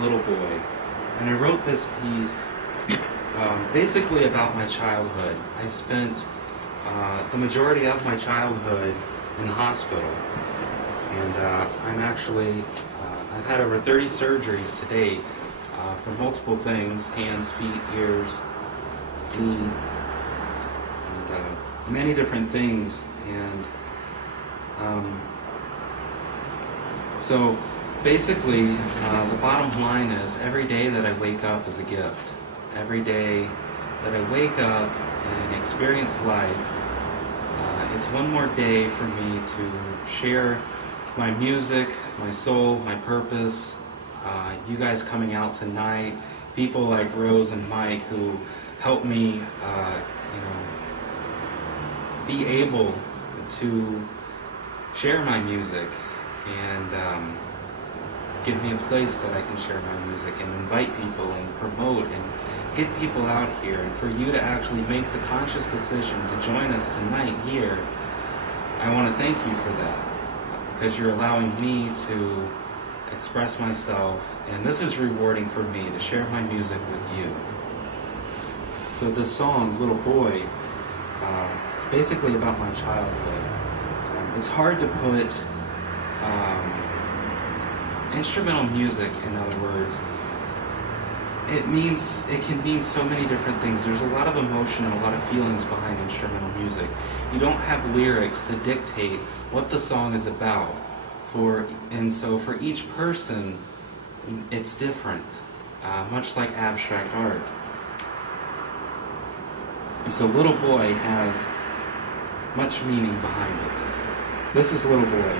Little boy, and I wrote this piece basically about my childhood. I spent the majority of my childhood in the hospital, and I've had over 30 surgeries to date for multiple things: hands, feet, ears, knee, and many different things. And so basically, the bottom line is every day that I wake up is a gift. Every day that I wake up and experience life, it's one more day for me to share my music, my soul, my purpose. You guys coming out tonight, people like Rose and Mike who helped me, be able to share my music and give me a place that I can share my music and invite people and promote and get people out here, and for you to actually make the conscious decision to join us tonight here. I want to thank you for that, because you're allowing me to express myself, and this is rewarding for me to share my music with you. So this song, Little Boy, it's basically about my childhood. It's hard to put instrumental music, in other words. It can mean so many different things. There's a lot of emotion and a lot of feelings behind instrumental music. You don't have lyrics to dictate what the song is about. And so for each person, it's different, much like abstract art. And so Little Boy has much meaning behind it. This is Little Boy.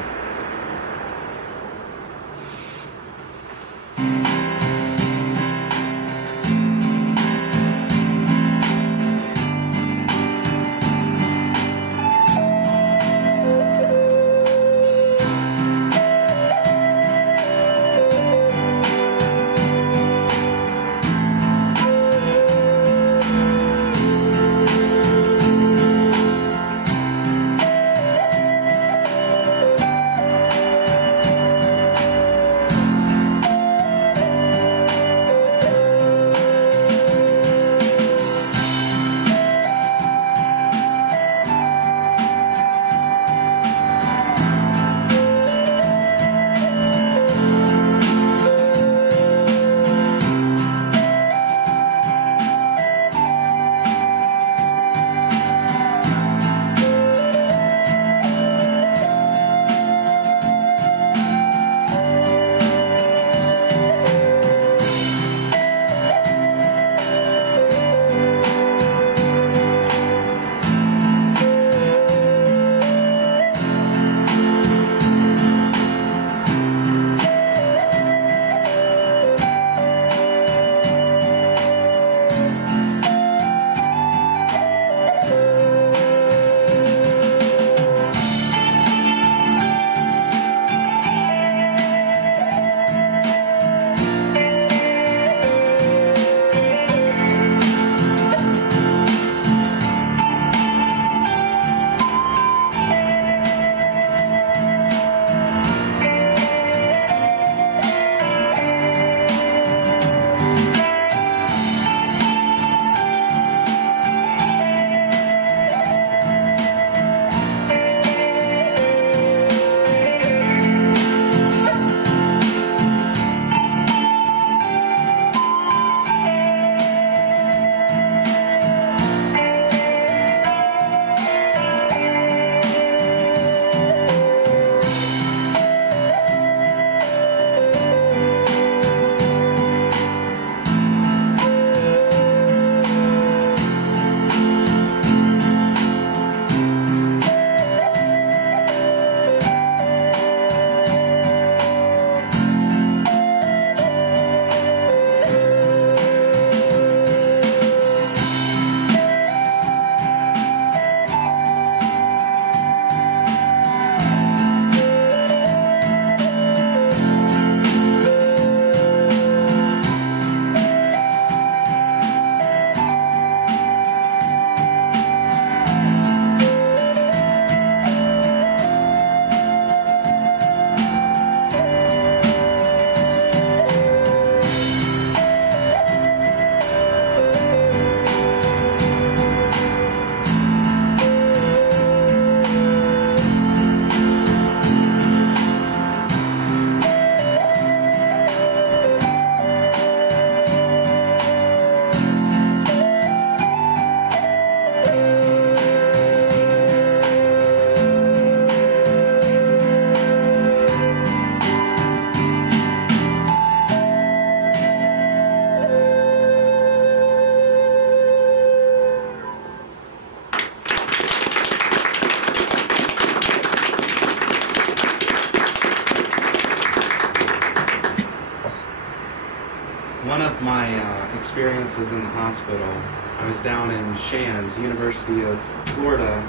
one of my experiences in the hospital, I was down in Shands, University of Florida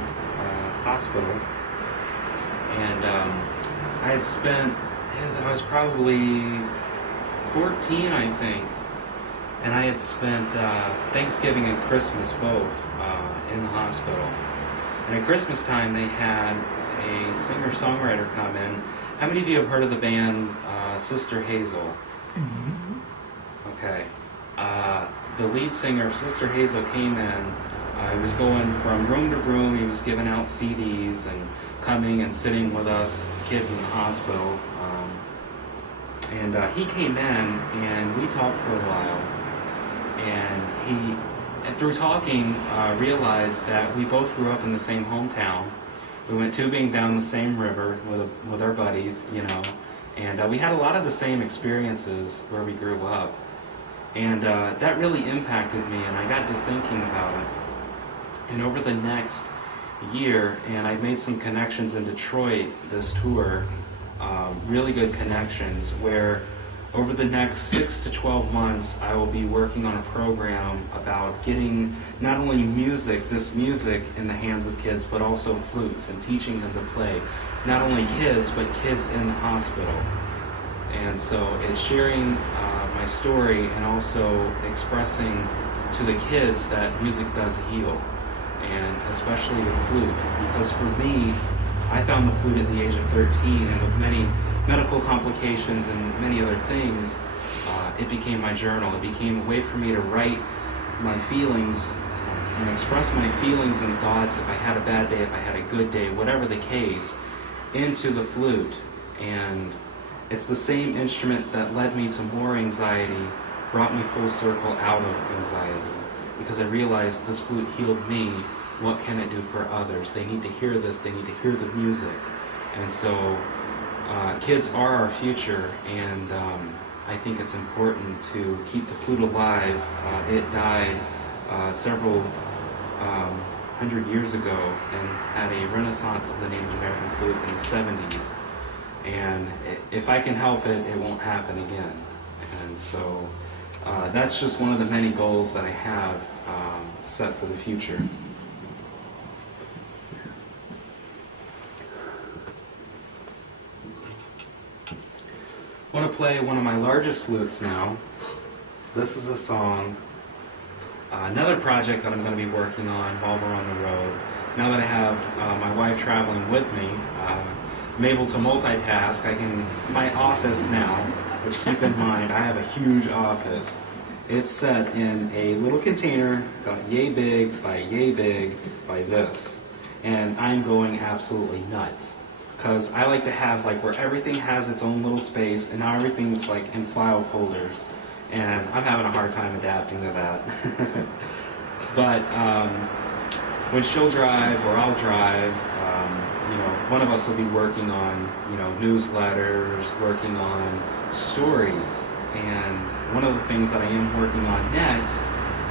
Hospital, and I had spent, I was probably 14, I think, and I had spent Thanksgiving and Christmas both in the hospital. And at Christmas time, they had a singer-songwriter come in. How many of you have heard of the band Sister Hazel? Mm-hmm. Okay. The lead singer, Sister Hazel, came in. He was going from room to room. He was giving out CDs and coming and sitting with us kids in the hospital. And he came in, and we talked for a while. And he, through talking, realized that we both grew up in the same hometown. We went tubing down the same river with our buddies, you know, and we had a lot of the same experiences where we grew up. And that really impacted me, and I got to thinking about it. And over the next year, and I made some connections in Detroit this tour, really good connections, where over the next 6 to 12 months, I will be working on a program about getting not only this music in the hands of kids, but also flutes, and teaching them to play not only kids, but kids in the hospital. And so it's sharing my story and also expressing to the kids that music does heal, and especially the flute, because for me, I found the flute at the age of 13, and with many medical complications and many other things, it became my journal. It became a way for me to write my feelings and express my feelings and thoughts, if I had a bad day, if I had a good day, whatever the case, into the flute. And it's the same instrument that led me to more anxiety, brought me full circle out of anxiety, because I realized this flute healed me. What can it do for others? They need to hear this. They need to hear the music. And so kids are our future, and I think it's important to keep the flute alive. It died several hundred years ago and had a renaissance of the Native American flute in the 70s. And if I can help it, it won't happen again. And so that's just one of the many goals that I have set for the future. I want to play one of my largest flutes now. This is a song, another project that I'm going to be working on while we're on the road. Now that I have my wife traveling with me, I'm able to multitask. My office now, which keep in mind, I have a huge office. It's set in a little container about yay big by this. And I'm going absolutely nuts, because I like to have where everything has its own little space, and now everything's in file folders, and I'm having a hard time adapting to that. But when she'll drive or I'll drive, one of us will be working on newsletters, working on stories, and one of the things that I am working on next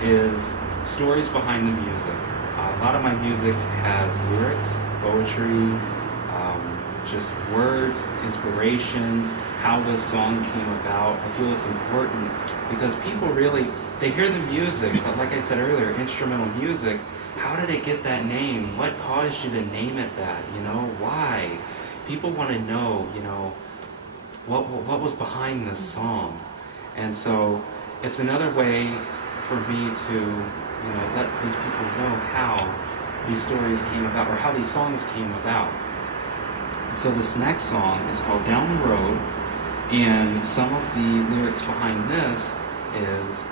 is stories behind the music. A lot of my music has lyrics, poetry, just words, inspirations, how this song came about. I feel it's important because people they hear the music, but like I said earlier, instrumental music, how did it get that name? What caused you to name it that? Why? People want to know, what was behind this song. And so it's another way for me to, let these people know how these stories came about, or how these songs came about. So this next song is called Down the Road, and some of the lyrics behind this is,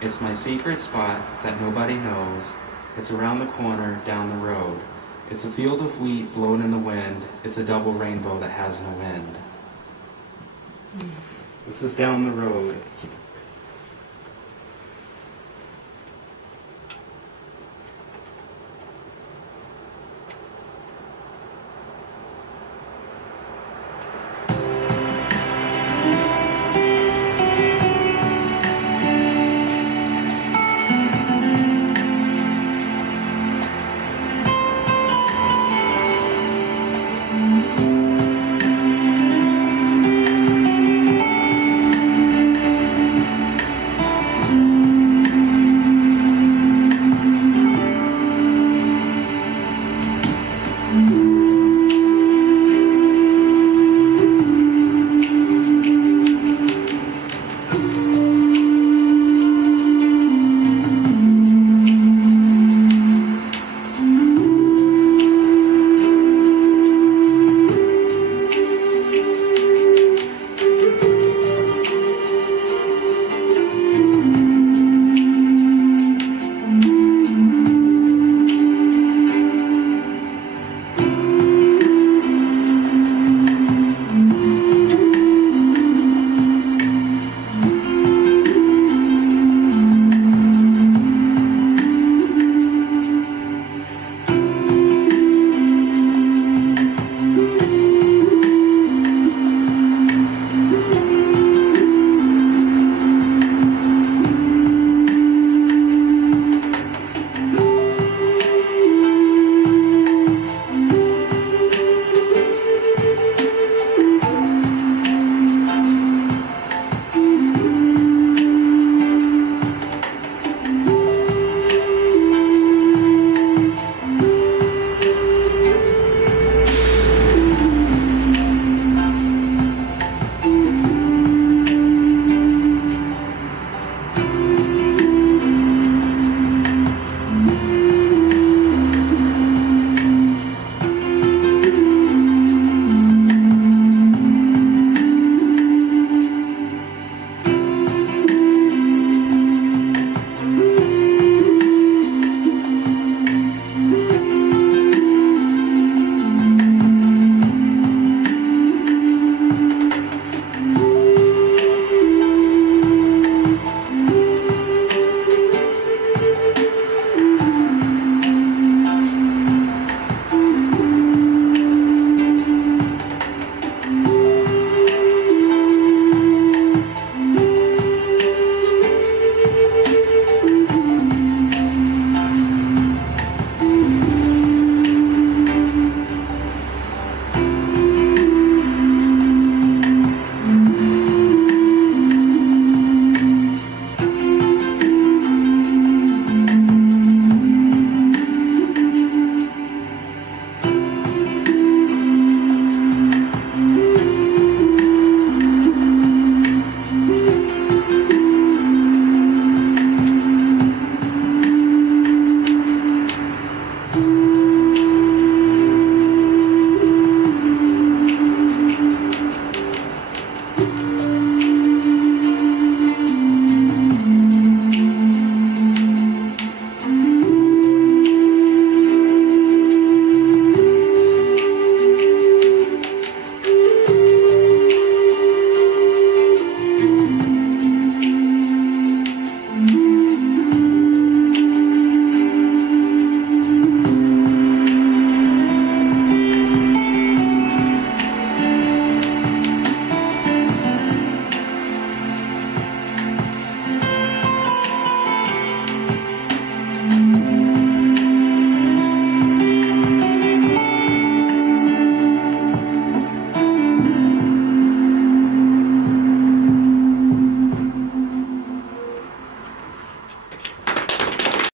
it's my secret spot that nobody knows, it's around the corner down the road, it's a field of wheat blown in the wind, it's a double rainbow that has no end. This is Down the Road.